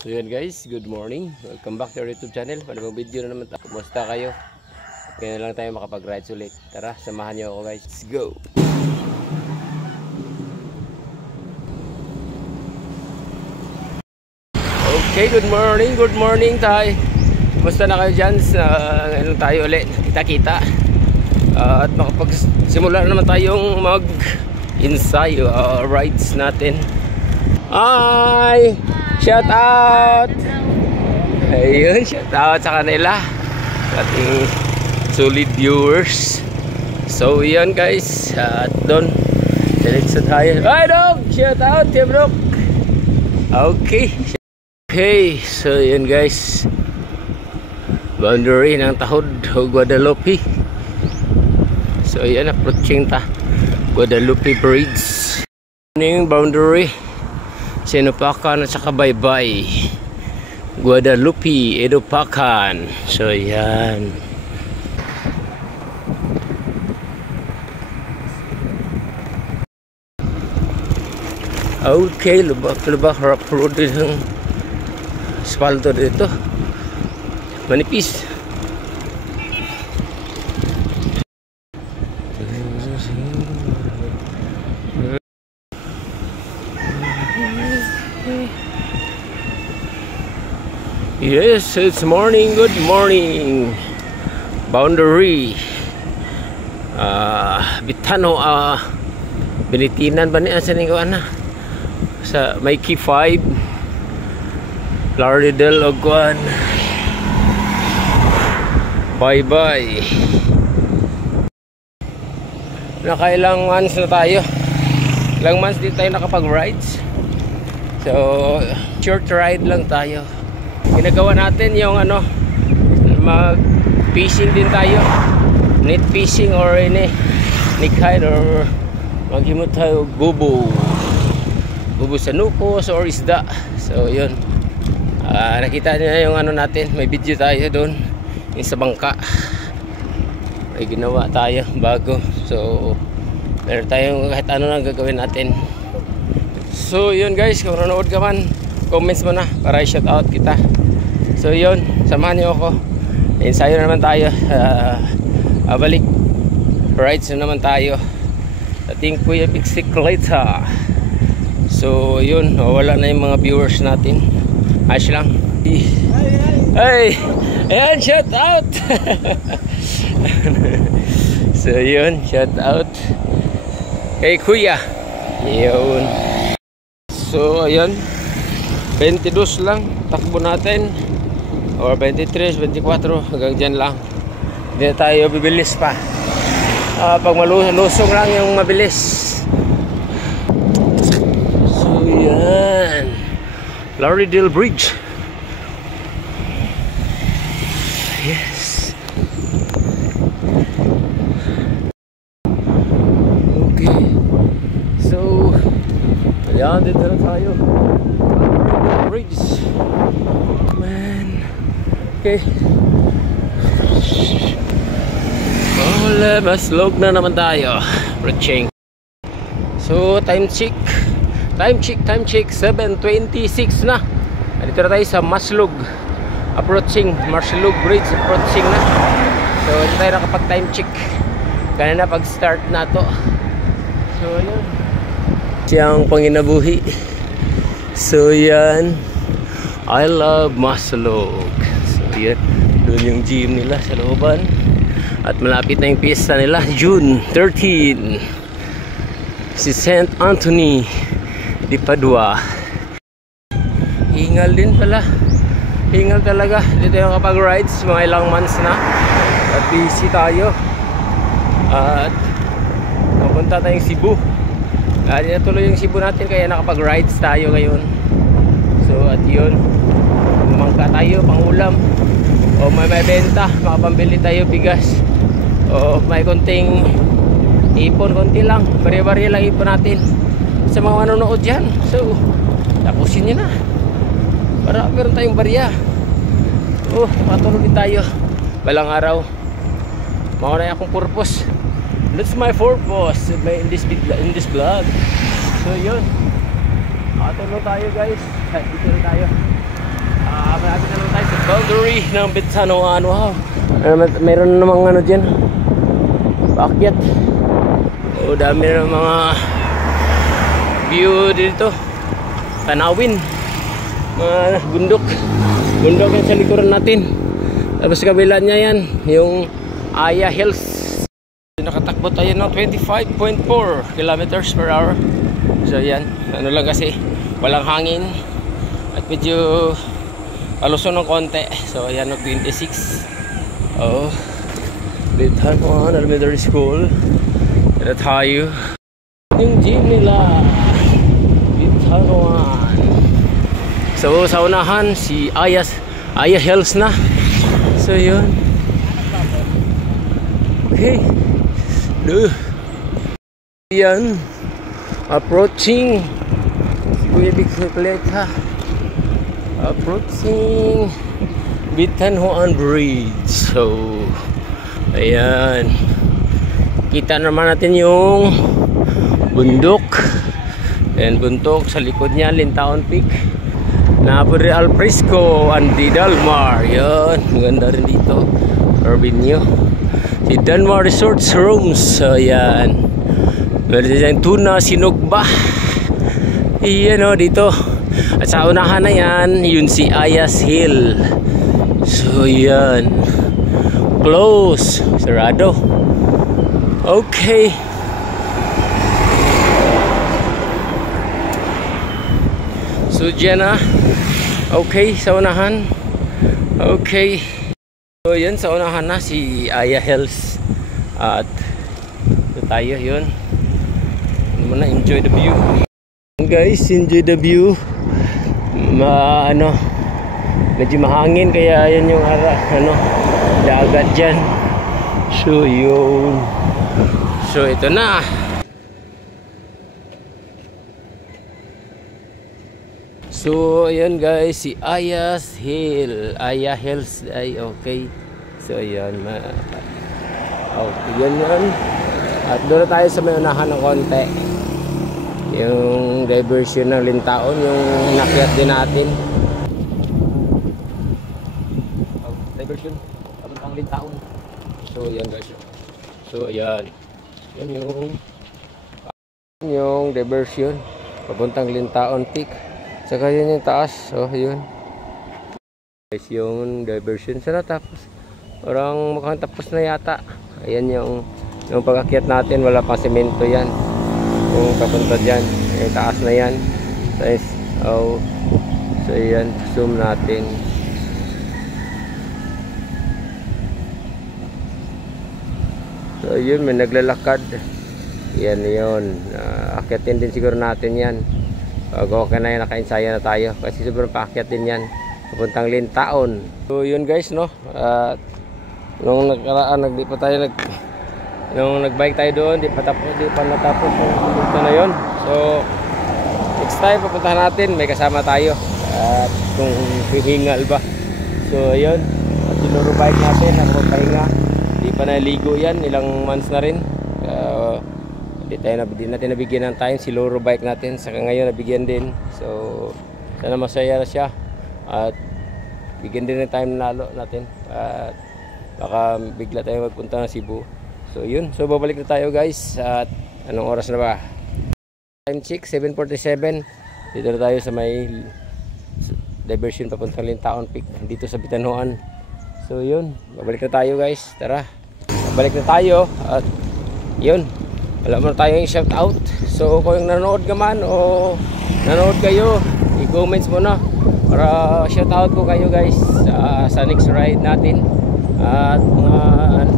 So yan guys, good morning. Welcome back to our YouTube channel. Panibang video na naman tayo. Kumusta kayo? Kaya na lang tayo makapag-rides ulit. Tara, samahan niyo ako guys. Let's go! Okay, good morning tayo. Kumusta na kayo dyan? Ngayon tayo ulit, kita-kita. At makapagsimula na naman tayong mag-ensayo rides natin. Hi! Shout out! Ayun, shout out sa kanila, ating solid viewers. So yan guys, at doon diretso tayo. Hi dog! Shout out Team Rock. Okay, so yan guys, boundary ng Tahod o Guadalupe. So yan, approaching ta Guadalupe Bridge. Ano yung boundary? Sinupakan at saka Baybay, Guadalupe, Edupacan. So yan. Okay, lubak harap road din, asfalto dito, manipis. Yes, it's morning. Good morning. Boundary. Bitano, Binitinan ba niya sa ning ana? Sa may key 5. Lauderdale Ogwan. Bye-bye. Nakailang months na tayo. Ilang months din tayo nakapag-rides. So, short ride lang tayo. Ginagawa natin yung mag-fishing din tayo, net fishing or nikhide, or maghimot tayo bubo sa nukos or isda. So yun, nakita niya yung natin, may video tayo doon yung sa bangka, may ginawa tayo bago. So meron tayong kahit ano na gagawin natin. So yun guys, kung nanood ka man, comments mo na para i-shout out kita. So yun, samahan niyo ako. Ensayo na naman tayo. Balik rides na naman tayo. Ating Kuya Bicicleta. So yun, wala na yung mga viewers natin. Ayos lang. Hey! Ayan, shout out! So yun, shout out kay Kuya. Yun. So ayun, 22 lang takbo natin, or 23, 24, hanggang dyan lang. Hindi na tayo bibilis pa. Pag malusong lang yung mabilis. So yan, Lauderdale Bridge. Yes. Okay. So ayan, dito na tayo, Lauderdale Bridge. Man. Okay. Maslog na naman tayo. Reaching. So time check 7:26 na. Dito na tayo sa Maslog. Approaching Maslog Bridge, approaching na. So dito tayo nakapag time check kanina pag start na to. So yun, siyang panginabuhi. So yan, I love Maslog. So yan, doon yung gym nila sa looban. At malapit na yung piyesta nila, June 13. Si St. Anthony de Padua. Hingal din pala. Hingal talaga. Dito yung kapag rides, mga ilang months na. At busy tayo. At napunta tayong Cebu. Hindi natuloy yung Cebu natin, kaya nakapag rides tayo ngayon. So at yun, umangka tayo pang ulam, o may benta, makapambili tayo bigas, o may konting ipon, konti lang, bari-bari lang ipon natin sa mga manonood dyan. So tapusin nyo na para meron tayong barya. Matulog din tayo balang araw. Mauna akong purpose. That's my purpose in this vlog. So yun, Tulo tayo guys. Dito na tayo. Malapit na naman tayo sa boundary ng Bitanuan. Wow, mayroon namang ano dyan, paakyat. O dami na mga view dito, tanawin, mga bundok yung sa likuran natin. Tapos kabila niya yan yung Aya Hills. Nakatakbo tayo ng 25.4 kilometers per hour. So yan, ano lang kasi walang hangin at medyo aluso ng konti. So yan, 26. Oh, Bitanuan Elementary School. Ito tayo yung gym nila, Bitanuan. So sa unahan si Aya Hills na. So yun. Okay. Yan, approaching Kuya Bicicleta, approaching Bitanuan Bridge. So ayan, kita naman natin yung bundok and buntok sa likod niya, Lintaon Peak, Napoli Al Fresco and the Dalmar. Yan, maganda rin dito, Urbinio, si Dalmar Resorts Rooms. So yan, meron dyan tuna, sinugba. Iyan o dito. At sa unahan na yan, yun si Ayas Hill. So yan, close, sarado. Okay. So dyan na. Okay, sa unahan. Okay. So yan, sa unahan na si Aya Hills. At ito tayo, yun. Muna, enjoy the view. Guys, enjoy the view. Medyo mahangin, kaya yan yung dagat dyan. So yun. So ito na. So ayan guys, si Ayas Hill, Aya Hills ay okay. So ayan, okay, yan. At doon tayo sa may unahan ng konti, yung diversion ng Lintaon, yung nakyat din natin. Diversion ng Lintaon. So ayan guys. So ayan, yan yung diversion papuntang Lintaon Peak. Saka yun yung taas. So yun guys, yung diversion. Sana tapos, parang mukhang tapos na yata. Ayan yung pag-akyat natin, wala pang semento yan. Yung papunta dyan, yung taas na yan. So yan, zoom natin. So yun, may naglalakad. Yan yun, akyatin din siguro natin yan. Pag okay na yan, naka-ensaya na tayo. Kasi sobrang paakyat din yan, papuntang Lintaon. So yun guys, no, nung nagkaraan, nung nagbike tayo doon, di pa natapos yung punta na yun. So next time papuntahan natin, may kasama tayo at kung hihingal ba. So yun, at sinuro bike natin, nakapagpahinga. Di pa naligo yan, ilang months na rin. Di natin nabigyan ng time si Loro bike natin, saka ngayon nabigyan din. So sana masaya na siya at bigyan din ng time lalo natin at baka bigla tayo magpunta ng Cebu. So yun, so babalik na tayo guys. At anong oras na ba? Time check, 7:47. Dito na tayo sa may diversion papuntang Lintaon Peak dito sa Bitanuan. So yun, babalik na tayo guys. Tara, babalik na tayo. At yun, wala mo na tayong shout out. So kung nanonood ka man o nanonood kayo, i-comments mo na para shout out ko kayo guys sa next ride natin. At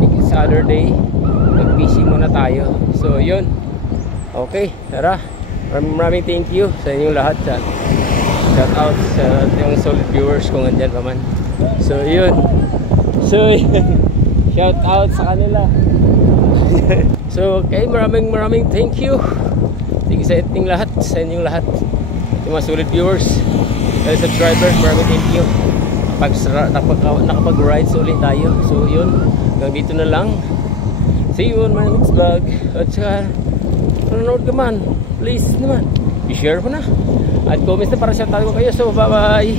next Saturday mag-fishing muna tayo. So yun, okay, tara. Maraming thank you sa inyong lahat. Shout out sa yung solid viewers kung andyan pa man. So yun, shout out sa kanila. So okay, maraming thank you. Thank you sa inyong lahat, yung mga solid viewers, subscribers, maraming thank you. Nakapag-rides ulit tayo. So yun, hanggang dito na lang. See you on my next vlog. At saka nanonood ka man, please naman i-share mo na at comments na para shout out ko kayo. So bye bye.